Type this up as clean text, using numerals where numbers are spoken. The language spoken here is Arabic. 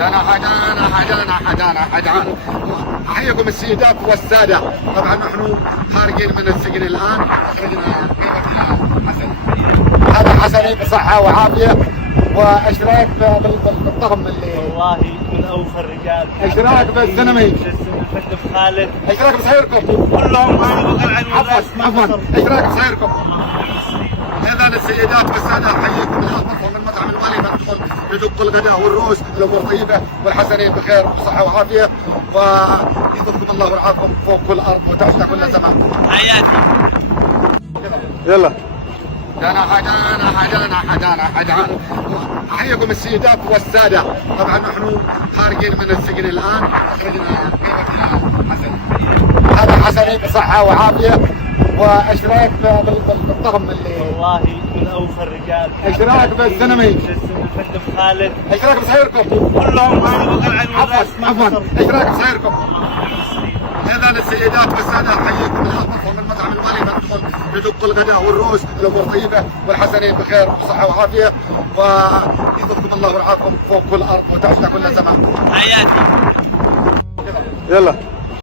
انا حدانا. احييكم السيدات والساده. طبعا نحن خارجين من السجن الان، خرجنا هذا حسني بصحه وعافيه، واشتراك بالطقم اللي والله من اوفى الرجال، اشتراك بالسينمي، الفندق خالد، اشتراك بصغيركم كلهم معنا بقى العين والراس. عفوا اشتراك بصغيركم. اذا السيدات والساده احييكم من اطبخ من المطعم الغالي ندخل ندق الغداء والروز الامور طيبه والحسنين بخير وصحه وعافيه، ويذكركم الله ويرعاكم فوق كل ارض وتحت كل زمان. حياتي. يلا. انا حدانا. احييكم السيدات والساده. طبعا نحن خارجين من السجن الان، خرجنا هذا حسني بصحه وعافيه، واشتراك بالطقم اللي والله من اوفى الرجال، اشتراك بالسينمي، الفندق خالد، اشتراك بصغيركم، كلهم معنا بقى العين والراس. عفوا اشتراك بصغيركم. اذا السيدات والساده احييكم من اطبخ من المطعم الغالي ندخل ندق الغداء والروز الامور طيبه والحسنين بخير وصحه وعافيه، ويذكركم الله ويرعاكم فوق كل ارض وتحت كل زمان. حياتي. يلا.